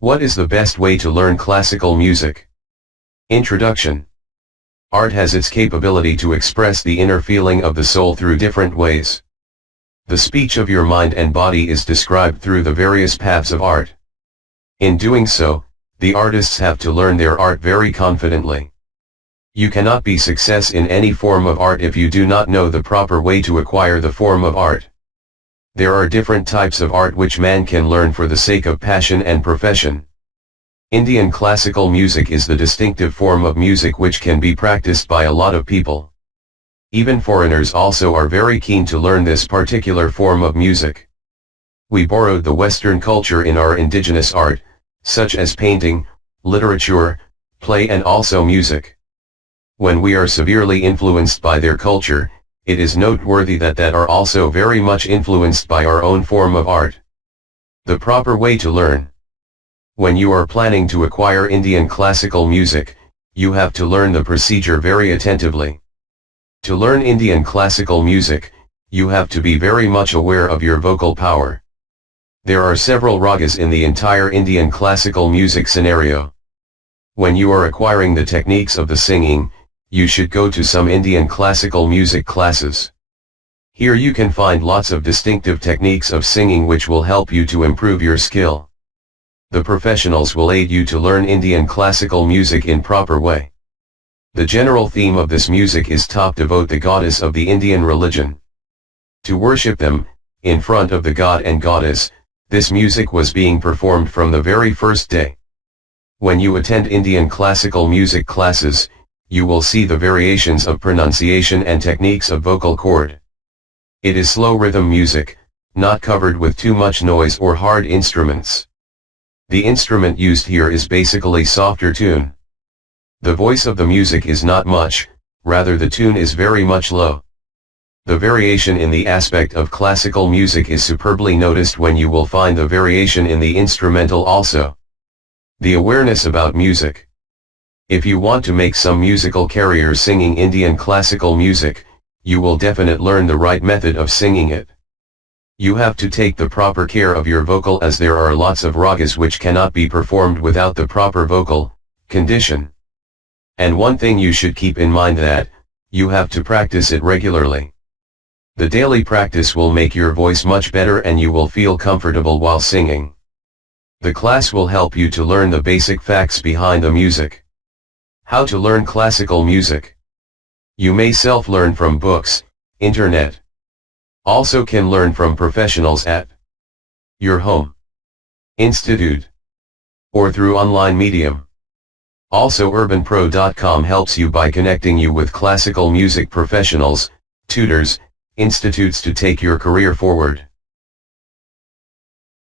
What is the best way to learn classical music? Introduction. Art has its capability to express the inner feeling of the soul through different ways. The speech of your mind and body is described through the various paths of art. In doing so, the artists have to learn their art very confidently. You cannot be success in any form of art if you do not know the proper way to acquire the form of art. There are different types of art which man can learn for the sake of passion and profession. Indian classical music is the distinctive form of music which can be practiced by a lot of people. Even foreigners also are very keen to learn this particular form of music. We borrowed the Western culture in our indigenous art, such as painting, literature, play and also music. When we are severely influenced by their culture, it is noteworthy that are also very much influenced by our own form of art. The proper way to learn. When you are planning to acquire Indian classical music, you have to learn the procedure very attentively. To learn Indian classical music, you have to be very much aware of your vocal power. There are several ragas in the entire Indian classical music scenario. When you are acquiring the techniques of the singing, you should go to some Indian classical music classes. Here you can find lots of distinctive techniques of singing which will help you to improve your skill. The professionals will aid you to learn Indian classical music in proper way. The general theme of this music is to devote the goddess of the Indian religion. To worship them, in front of the god and goddess, this music was being performed from the very first day. When you attend Indian classical music classes, you will see the variations of pronunciation and techniques of vocal cord. It is slow rhythm music, not covered with too much noise or hard instruments. The instrument used here is basically softer tune. The voice of the music is not much, rather the tune is very much low. The variation in the aspect of classical music is superbly noticed when you will find the variation in the instrumental also. The awareness about music. If you want to make some musical career singing Indian classical music, you will definitely learn the right method of singing it. You have to take the proper care of your vocal as there are lots of ragas which cannot be performed without the proper vocal condition. And one thing you should keep in mind that, you have to practice it regularly. The daily practice will make your voice much better and you will feel comfortable while singing. The class will help you to learn the basic facts behind the music. How to learn classical music. You may self-learn from books, internet. Also can learn from professionals at your home, institute, or through online medium. Also urbanpro.com helps you by connecting you with classical music professionals, tutors, institutes to take your career forward.